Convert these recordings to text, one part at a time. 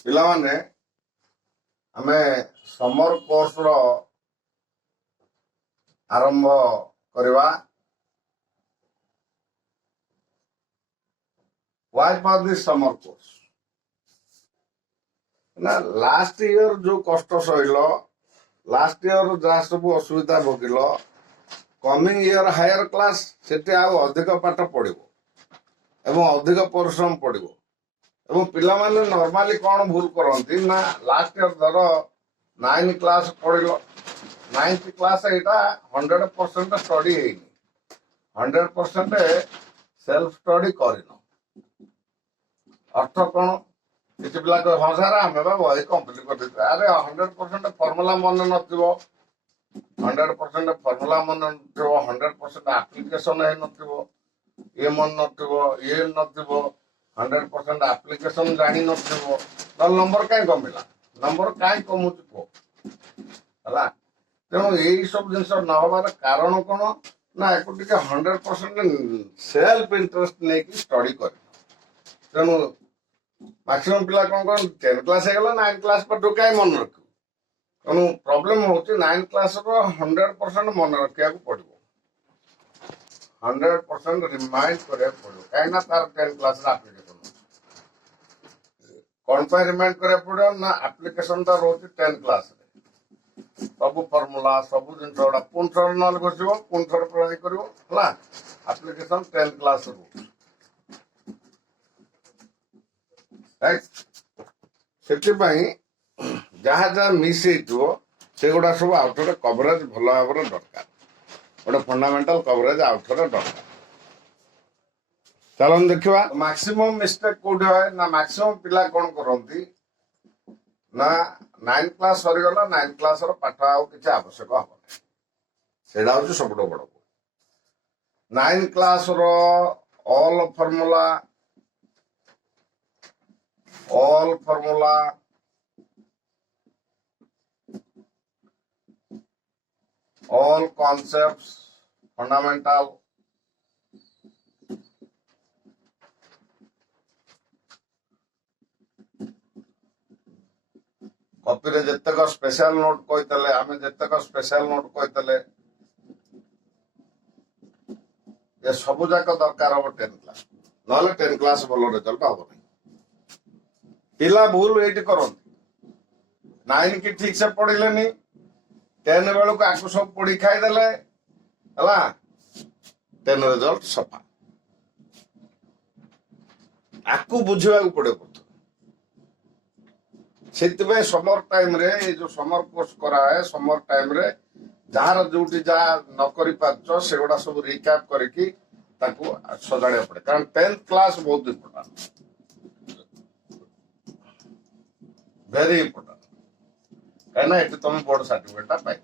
ପିଲାମାନେ ଆମେ ସମର କୋର୍ସର ଆରମ୍ଭ କରିବା। Why for this summer course? ନା ଲାଷ୍ଟ ଇୟର ଯୋଉ କଷ୍ଟ ସହିଲ, ଲାଷ୍ଟ ଇୟର ଯାହା ସବୁ ଅସୁବିଧା ଭୋଗିଲ, କମିଂ ଇୟର ହାୟର କ୍ଲାସ ସେଠି ଆଉ ଅଧିକ ପାଠ ପଢିବ ଏବଂ ଅଧିକ ପରିଶ୍ରମ ପଡିବ। ଏବଂ ପିଲାମାନେ ନର୍ମାଲି କ'ଣ ଭୁଲ କରନ୍ତି ନା ଲାଷ୍ଟ ଇୟର ଧର 9 କ୍ଲାସ ପଢିଲ, 9th କ୍ଲାସ ଏଇଟା 100% ଷ୍ଟଡି ହେଇନି, 100% ସେଲ୍ଫ ଷ୍ଟଡି କରିନ। ଅର୍ଥ କ'ଣ? କିଛି ପିଲା କହେ ହଁ ସାର୍ ଆମେ ବା ବହି କମ୍ପ୍ଲିଟ୍ କରିଦେଇଛୁ। ଆରେ 100% ଫର୍ମୁଲା ମନେ ନଥିବ, 100% ଫର୍ମୁଲା ମନେ ନଥିବ, 100% ଆପ୍ଲିକେସନ ହେଇନଥିବ, ଇଏ ମନେ ନଥିବ, ଇଏ ନଥିବ, 100% ଆପ୍ଲିକେସନ ଜାଣିନଥିବ, ତାହେଲେ ନମ୍ବର କାହିଁ କମିଲା? ନମ୍ବର କାହିଁ କମୁଛି କୁହ ହେଲା। ତେଣୁ ଏଇ ସବୁ ଜିନିଷ ନ ହବାର କାରଣ କ'ଣ ନା ଏକୁ ଟିକେ 100% ସେଲ୍ଫ ଇଣ୍ଟରେଷ୍ଟ ନେଇକି ଷ୍ଟଡି କରି। ତେଣୁ ମାକ୍ସିମମ୍ ପିଲା କ'ଣ କରନ୍ତି, 10 କ୍ଲାସ ହେଇଗଲା 9 କ୍ଲାସ ପାଠ କାହିଁ ମନେ ରଖିବୁ? ତେଣୁ ପ୍ରୋବ୍ଲେମ ହଉଛି 9 କ୍ଲାସର 100% ମନେ ରଖିବାକୁ ପଡିବ, 100% ରିମାଇଣ୍ଡ କରିବାକୁ ପଡିବ। କାହିଁକି ନା ତାର 10 କ୍ଲାସର ଆପ୍ଲିକେସନ କ'ଣ ପାଇଁ ରିମାଇଣ୍ଡ କରିବାକୁ ପଡିବ ନା ଆପ୍ଲିକେସନଟା ରହୁଛି 10 କ୍ଲାସରେ। ସବୁ ଫର୍ମୁଲା ସବୁ ଜିନିଷ ଗୁଡା ପୁଣି ଥରେ ନହେଲେ ବସିବ, ପୁଣି ଥରେ ପ୍ରୟୋଗ କରିବ ହେଲା। ଆପ୍ଲିକେସନ 10 କ୍ଲାସ ରହୁଛି ରାଇଟ୍। ସେଥିପାଇଁ ଯାହା ଯାହା ମିସ୍ ହେଇଥିବ ସେଗୁଡା ସବୁ ଆଉ ଥରେ କଭରେଜ ଭଲ ଭାବରେ ଦରକାର, ଗୋଟେ ଫଣ୍ଡାମେଣ୍ଟାଲ କଭରେଜ ଆଉ ଥରେ ଦରକାର। ଚାଲନ୍ତୁ ଦେଖିବା ମାକ୍ସିମମ୍ ମିଷ୍ଟେକ୍ କୋଉଠି ହୁଏ ନା ମାକ୍ସିମମ୍ ପିଲା କ'ଣ କରନ୍ତି ନା 9 କ୍ଲାସ ସରିଗଲା, 9 କ୍ଲାସର ପାଠ ଆଉ କିଛି ଆବଶ୍ୟକ ହବନି। ସେଇଟା ହଉଛି ସବୁଠୁ ବଡ ଭୁଲ। 9 କ୍ଲାସର all formula, all concepts, fundamental, କପିରେ ଯେତେକ ସ୍ପେଶାଲ ନୋଟ କହିଥିଲେ, ଆମେ ଯେତେକ ସ୍ପେଶାଲ ନୋଟ କହିଥିଲେ ଏ ସବୁ ଯାକ ଦରକାର ହବ 10 କ୍ଲାସ, ନହେଲେ 10 କ୍ଲାସ ଭଲ ରେଜଲ୍ଟ ହବନି। ପିଲା ଭୁଲ ଏଇଠି କରନ୍ତି, 9 କି ଠିକ ସେ ପଢିଲେନି, 10 ବେଳକୁ ଆକୁ ସବୁ ପଢି ଖାଇଦେଲେ ହେଲା, 10 ରେଜଲ୍ଟ ସଫା। ଆକୁ ବୁଝିବାକୁ ପଡିବ। ସେଥିପାଇଁ ସମର ଟାଇମରେ ଏଇ ଯୋଉ ସମର କୋର୍ସ କରାଏ, ସମର ଟାଇମରେ ଯାହାର ଯୋଉଠି ଯାହା ନ କରିପାରୁଛ ସେଗୁଡା ସବୁ ରିକ୍ୟାପ୍ କରିକି ତାକୁ ସଜାଡ଼ିବାକୁ ପଡେ। କାରଣ 10th କ୍ଲାସ ବହୁତ ଇମ୍ପୋର୍ଟାଣ୍ଟ, ଭେରି ଇମ୍ପୋର୍ଟାଣ୍ଟ। କାହିଁକିନା ଏଠି ତମେ ବୋର୍ଡ ସାର୍ଟିଫିକେଟଟା ପାଇବ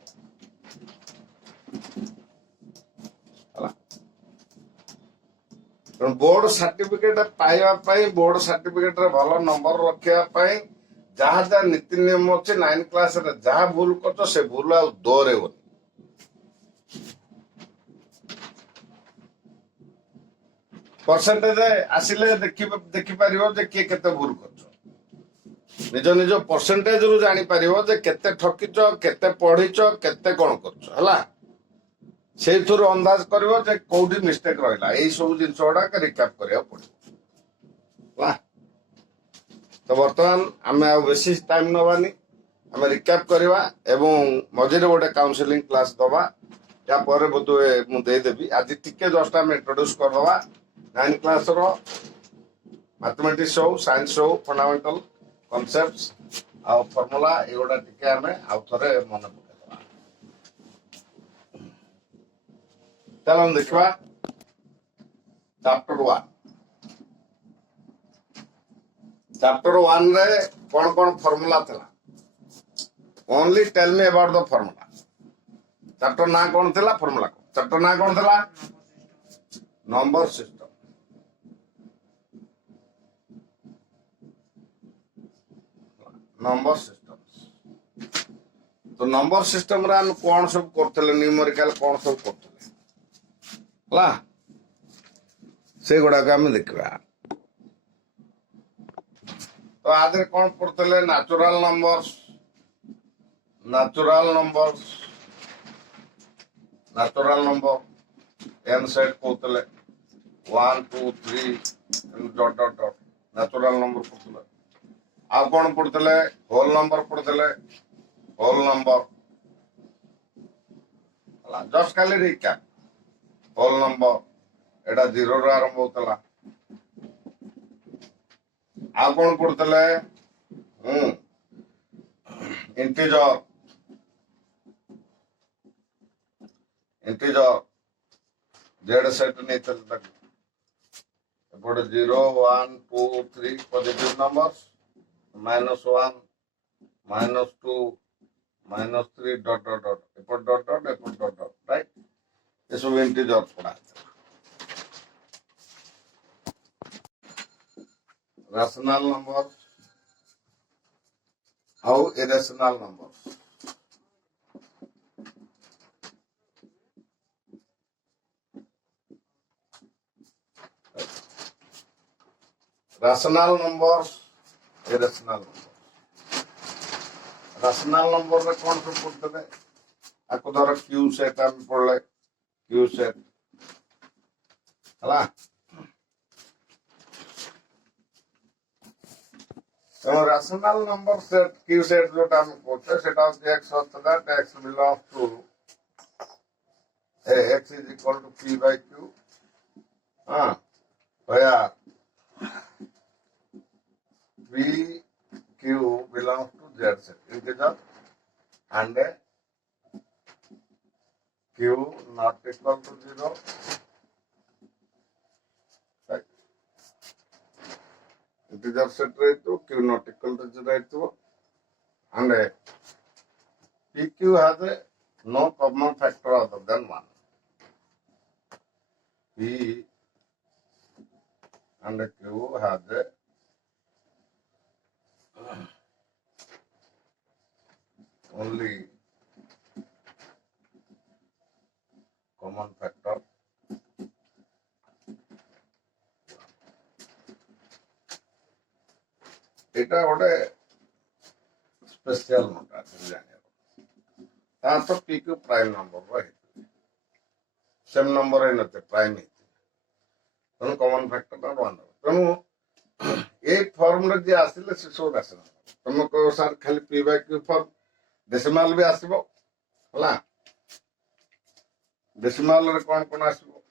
ହେଲା। ତେଣୁ ବୋର୍ଡ ସାର୍ଟିଫିକେଟ ପାଇବା ପାଇଁ, ବୋର୍ଡ ସାର୍ଟିଫିକେଟରେ ଭଲ ନମ୍ବର ରଖିବା ପାଇଁ ଯାହା ଯାହା ନୀତି ନିୟମ ଅଛି, 9 କ୍ଲାସରେ ଯାହା ଭୁଲ କରୁଛ ସେ ଭୁଲ ଆଉ ଦୋହରେଇବନି। ପରସେଣ୍ଟେଜ ଆସିଲେ ଦେଖିପାରିବ ଯେ କିଏ କେତେ ଭୁଲ କରୁଛ। ନିଜ ନିଜ ପରସେଣ୍ଟେଜରୁ ଜାଣିପାରିବ ଯେ କେତେ ଠକିଛ, କେତେ ପଢିଛ, କେତେ କ'ଣ କରୁଛ ହେଲା। ସେଇଥିରୁ ଅନ୍ଦାଜ କରିବ ଯେ କୋଉଠି ମିଷ୍ଟେକ୍ ରହିଲା। ଏଇ ସବୁ ଜିନିଷ ଗୁଡାକ ରିକ୍ୟାପ୍ କରିବାକୁ ପଡିବ ହେଲା। ତ ବର୍ତ୍ତମାନ ଆମେ ଆଉ ବେଶୀ ଟାଇମ ନବାନି, ଆମେ ରିକ୍ୟାପ୍ କରିବା ଏବଂ ମଝିରେ ଗୋଟେ କାଉନସିଲିଂ କ୍ଲାସ ଦବା। ୟା ପରେ ବୋଧହୁଏ ମୁଁ ଦେଇଦେବି। ଆଜି ଟିକେ ଜଷ୍ଟ ଆମେ ଇଣ୍ଟ୍ରୋଡ୍ୟୁସ କରିଦେବା 9 କ୍ଲାସର ମ୍ୟାଥମେଟିକ୍ସ ହଉ, ସାଇନ୍ସ ହଉ, ଫଣ୍ଡାମେଣ୍ଟାଲ କନସେପ୍ଟ ଆଉ ଫର୍ମୁଲା ଏଗୁଡା ଟିକେ ଆମେ ଆଉ ଥରେ ମନେ ପକେଇଦବା। ଚାଲନ୍ତୁ ଦେଖିବା ଚାପ୍ଟର 1। ଚାପ୍ଟର 1 ରେ କ'ଣ କ'ଣ ଫର୍ମୁଲା ଥିଲା? Only tell me about the formula. Chapter ନାଁ କ'ଣ ଥିଲା? ଫର୍ମୁଲା। ଚାପ୍ଟର ନାଁ କ'ଣ ଥିଲା? Number system. Number system. ତ ନମ୍ବର ସିଷ୍ଟମରେ ଆମେ କ'ଣ ସବୁ କରୁଥିଲେ, ନ୍ୟୁମେରିକାଲ କ'ଣ ସବୁ କରୁଥିଲେ ହେଲା, ସେଗୁଡାକ ଆମେ ଦେଖିବା। ତ तो आधे कौन पढ़ते natural numbers natural numbers natural number n set ಕೊಡ್ತಲೆ 1 2 3 dot dot dot natural number ಕೊಡ್ತಲೆ ଆଉ କଣ ପଡୁଥିଲେ whole number ପଡୁଥିଲେ whole number ହେଲା ଜଷ୍ଟ ଖାଲି ରିକ୍ୟାପ୍ whole number ଏଟା 0 ରୁ ଆରମ୍ଭ ହଉଥିଲା ଆଉ କଣ ପଡୁଥିଲେ integer z set ନେଇଥିଲେ ତାକୁ ଏପଟେ 0 1 2 3 positive numbers -1 -2 -3 dot dot dot एपट डॉट डॉट एपट डॉट डॉट राइट ये सब इंटीजर पढ़ा रैशनल नंबर हाउ irrational number rational number irrational number rational number रे कौन सब पढ़ते आपको धर क्यू सेट हम पढ़ले क्यू सेट हला तो rational number set Q set जो हम पढ़ते सेट ऑफ x होता है x belongs to x is equal to p by q हां भैया p q belongs to z set integer and q not equal to 0 right integer set रहितो q not equal to 0 रहितो and pq has a no common factor other than 1 p and q has a only common factor এটা ওটা special note আছে জানিও তার তো PQ prime নম্বর রয়ে same নম্বর এ নতে prime তেমন কমন ফ্যাক্টরটা ওয়ান তেমন এই ফর্মুলা যে আসলে সে সব আসে না তুমি কো স্যার খালি P by Q form decimal भी आसबो हला डेसिमल रे कोन कोन आसबो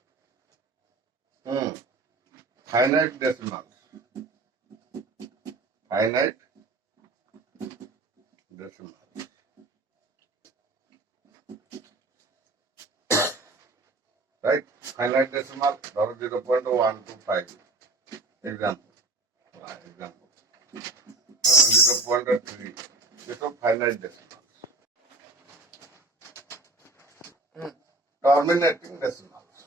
finite decimal right finite decimal धरो 0.125 एग्जांपल 0.3 ये तो finite decimal terminating decimals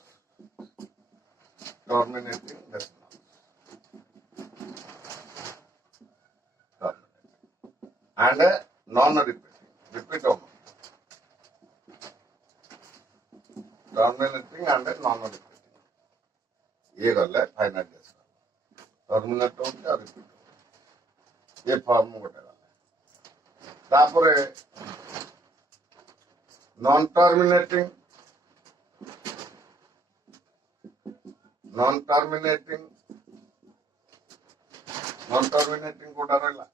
and non-repeating repeat over terminating and non-repeating ये गले फाइनाइट डेसिमल टर्मिनेट हो गया रिपीट ये फॉर्म गोटे गले तापरे नॉन टर्मिनेटिंग कोटा रहला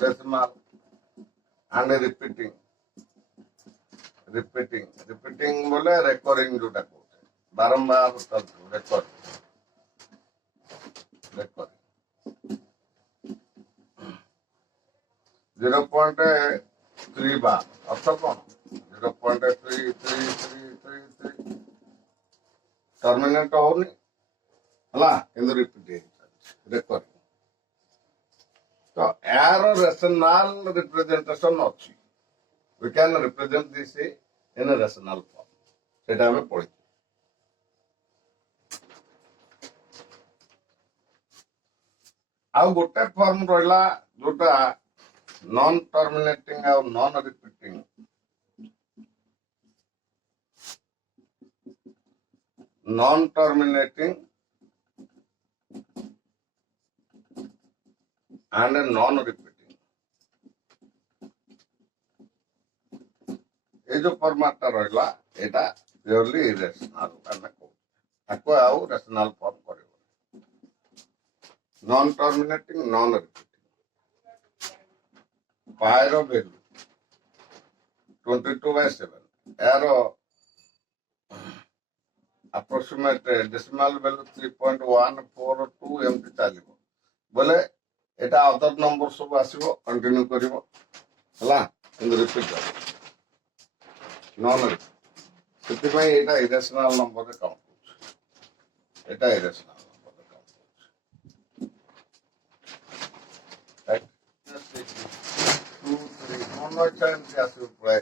डेसिमल एंड रिपीटिंग बोले रेकरिंग जोटा कहते बारंबार चलतो रेकरिंग 0.3 बार अर्थ कौन 0.3333 टर्मिनेट होनी हला किंतु रिपीट रेकरिंग तो यार रेशनल रिप्रेजेंटेशन अच्छी we can represent this in a rational form सेटा हमें पढ़ी आउ गोटे फॉर्म रहा जोटा नॉन टर्मिनेटिंग और non repeating non-terminating and non repeating ये जो फॉर्मेट रहा एटा प्योरली इरेशनल आमे को ताको आउ रेशनल फॉर्म करिवो non terminating non repeating pi रो वैल्यू 22/7 एरो approximate decimal value 3.142 एमती चलिबो बोले एटा अदर नंबर सब आसीबो कंटिन्यू करिवो हला इन रिपीट नॉन ସେଥିପାଇଁ ଏଇଟା ଇରେସନାଲ ନମ୍ବରରେ କାଉଣ୍ଟ କରୁଛି ଏଇଟା ଇରେସନାଲ ନମ୍ବରରେ କାଉଣ୍ଟ କରୁଛି 2 3 ମନ ଇଚ୍ଛା ଏମିତି ଆସିବ ପ୍ରାୟ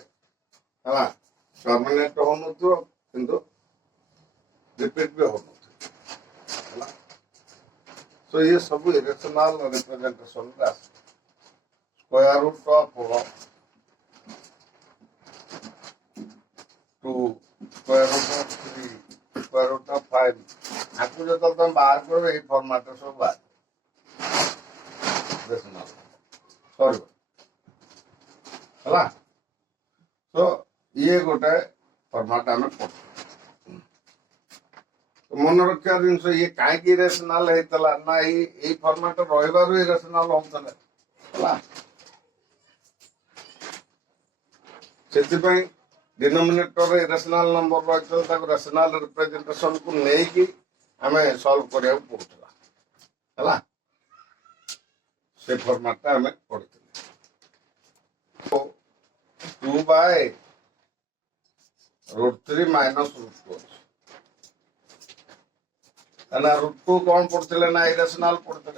ହେଲା ଟର୍ମିନେଟ ହଉନଥିବ କିନ୍ତୁ ରିପିଟ୍ ବି ହଉନଥିବ ହେଲା ସୋ ଇଏ ସବୁ ଇରେସନାଲ ରିପ୍ରେଜେଣ୍ଟେସନରେ ଆସେ square root of 2 square root of 3 square root of 5 आपको जो तुम बाहर करो यही फॉर्मेट सब बाहर सॉरी हला तो ये गोटे फॉर्मेट आम पढ़ तो मन रखा जिनस ये कहीं रेशनल होता ना ये फॉर्मेट रही रेशनल होता से डिनोमिनेटर रेशनल नंबर रही रेशनल रिप्रेजेंटेशन को लेकिन आम सॉल्व करा पड़ता से फॉर्मेट आम पढ़ी 2/√3 माइनस √2 √2 कौन पढ़ते ना इरेशनल पढ़ते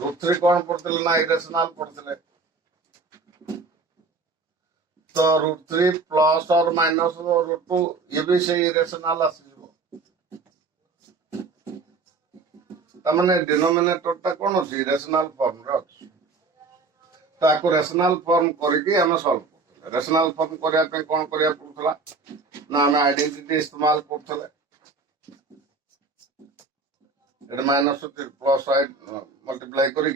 √3 कौन पढ़ते ना इरेशनल पढ़ते तो √3 प्लस और माइनस √2 ये भी से इरेशनल आसने डिनोमिनेटर टा कौन अच्छी रेशनल फॉर्म रे अच्छी तो आपको रेशनल फॉर्म करके हमें सॉल्व करते रेशनल फॉर्म करने कौन करिया पड़ता ना हमें आइडेंटिटी इस्तेमाल करते माइनस प्लस मल्टीप्लाई करी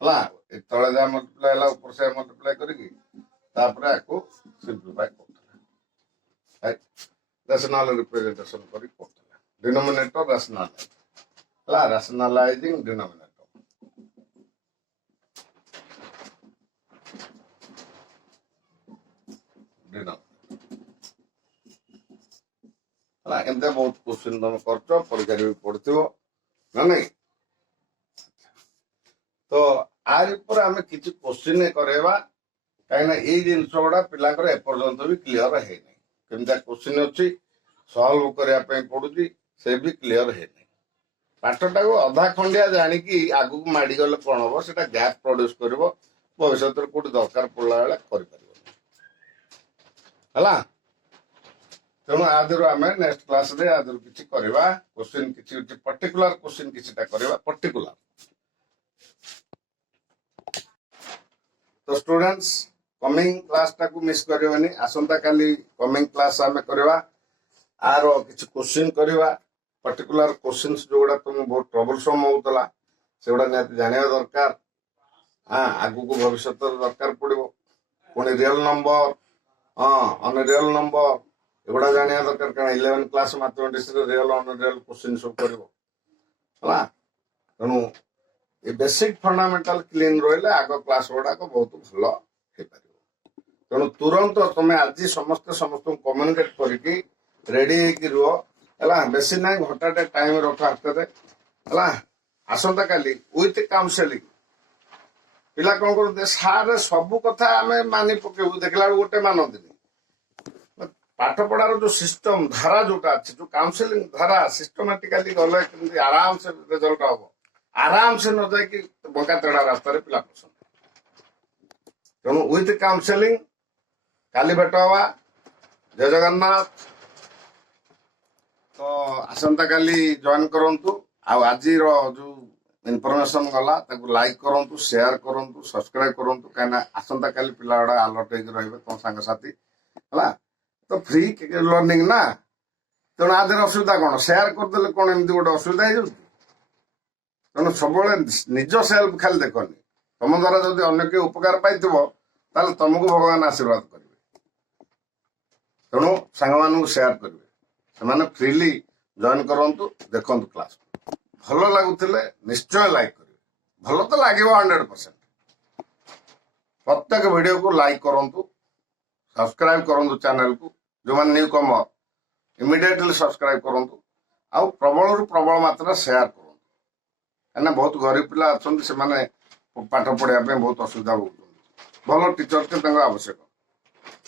तले जहाँ मल्टीप्लाई है ऊपर से मल्टीप्लाई करी तापरे आपको सिंपलीफाई करते रेशनल रिप्रेजेंटेशन करी करते डिनोमिनेटर रेशनल rationalizing denominator एमती बहुत क्वेश्चन तुम कर परीक्षा भी पढ़ो ना नहीं तो आर आम कि क्वेश्चन करवा कहीं ये जिनस गुड़ा पिलांकर एपर्यंत भी क्लीयर है केमती क्वेश्चन अच्छी सॉल्व करने पड़ुची से भी क्लीयर है पाठटा को अधा खंडिया जानिकी आगु माड़गले कौन हम से गैप प्रोड्यूस कर भविष्य कौट दरकार पड़ा बेले कर तेणु आदर आम नेक्स्ट क्लास रे आदर किसी करवा क्वेश्चन किसी पर्टिकुलर क्वेश्चन किसीटा करवा पर्टिकुलर तो स्टूडेंट्स कमिंग क्लास टाकू मिस करवानी आसंता काली कमिंग क्लास आम करवा आर किसी क्वेश्चन करवा पर्टिकुलर क्वेश्चंस जो गुड़ा तुम बहुत ट्रबलसम होता से गुड़ा जाना दरकार हाँ आगु को भविष्य दरकार पड़ो पुणी रियल नंबर हाँ अनरियल नंबर एगुड़ा जाना दरकार कारण 11 class mathematics real unreal question सब कर तेणु ये बेसिक फंडामेंटल क्लीन रही आग क्लास गुड़ाक बहुत भल हो तेणु तुरंत तुम आज समस्ते समस्त कम्युनिकेट करके रेडी रुह है बेसी ना घंटाटे टाइम रख हाथ है आसंता काली विथ काउनसेलिंग पिला कौन करते सारे सबू कथा आम मानि पकेबू देखला गोटे मानती पाठ पढ़ार जो सिस्टम धारा जोटा अच्छे जो काउनसेलिंग धारा सिस्टमेटिकाली गले केमती आराम से रिजल्ट हम आराम से न जाकि बंका तेड़ा रास्ता पिला पसंद तेणु विथ काउनसेलिंग काली भेट हवा जय जगन्नाथ तो आसंता काली जॉइन करंतु आज जो इनफॉरमेशन गला ताको लाइक करंतु शेयर करंतु सब्सक्राइब करंतु कहना आसंता काली पिला गुड़ा अलर्ट होकर रहिबे तुम सांग साथी हला तो फ्री लर्निंग ना तेणु आधे असुविधा कौन शेयर करदे कौन एमती गोटे असुविधा हो ତେଣୁ ସବୁବେଳେ ନିଜ ସେଲ୍ଫ ଖାଲି ଦେଖନି, ତମ ଦ୍ୱାରା ଯଦି ଅନ୍ୟ କେହି ଉପକାର ପାଇଥିବ ତାହେଲେ ତମକୁ ଭଗବାନ ଆଶୀର୍ବାଦ କରିବେ। ତେଣୁ ସାଙ୍ଗମାନଙ୍କୁ ସେୟାର କରିବେ, ସେମାନେ ଫ୍ରିଲି ଜଏନ୍ କରନ୍ତୁ, ଦେଖନ୍ତୁ କ୍ଲାସ୍। ଭଲ ଲାଗୁଥିଲେ ନିଶ୍ଚୟ ଲାଇକ୍ କରିବେ, ଭଲ ତ ଲାଗିବ 100%। ପ୍ରତ୍ୟେକ ଭିଡ଼ିଓକୁ ଲାଇକ୍ କରନ୍ତୁ, ସବସ୍କ୍ରାଇବ କରନ୍ତୁ ଚ୍ୟାନେଲକୁ। ଯେଉଁମାନେ ନ୍ୟୁ କମର ଇମିଡ଼ିଏଟଲି ସବସ୍କ୍ରାଇବ କରନ୍ତୁ, ଆଉ ପ୍ରବଳରୁ ପ୍ରବଳ ମାତ୍ରାରେ ସେୟାର କରନ୍ତୁ। କାହିଁକିନା ବହୁତ ଗରିବ ପିଲା ଅଛନ୍ତି, ସେମାନେ ପାଠ ପଢ଼ିବା ପାଇଁ ବହୁତ ଅସୁବିଧା ଭୋଗୁଛନ୍ତି, ଭଲ ଟିଚର୍ଟେ ତାଙ୍କର ଆବଶ୍ୟକ।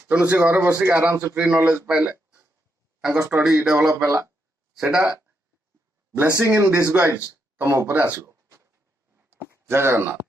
ତେଣୁ ସେ ଘରେ ବସିକି ଆରାମସେ ଫ୍ରି ନଲେଜ ପାଇଲେ, ତାଙ୍କ ଷ୍ଟଡି ଡେଭଲପ ହେଲା, ସେଇଟା ବ୍ଲେସିଂ ଇନ୍ ଡିସଗାଇଜ ତମ ଉପରେ ଆସିବ। ଜୟ ଜଗନ୍ନାଥ।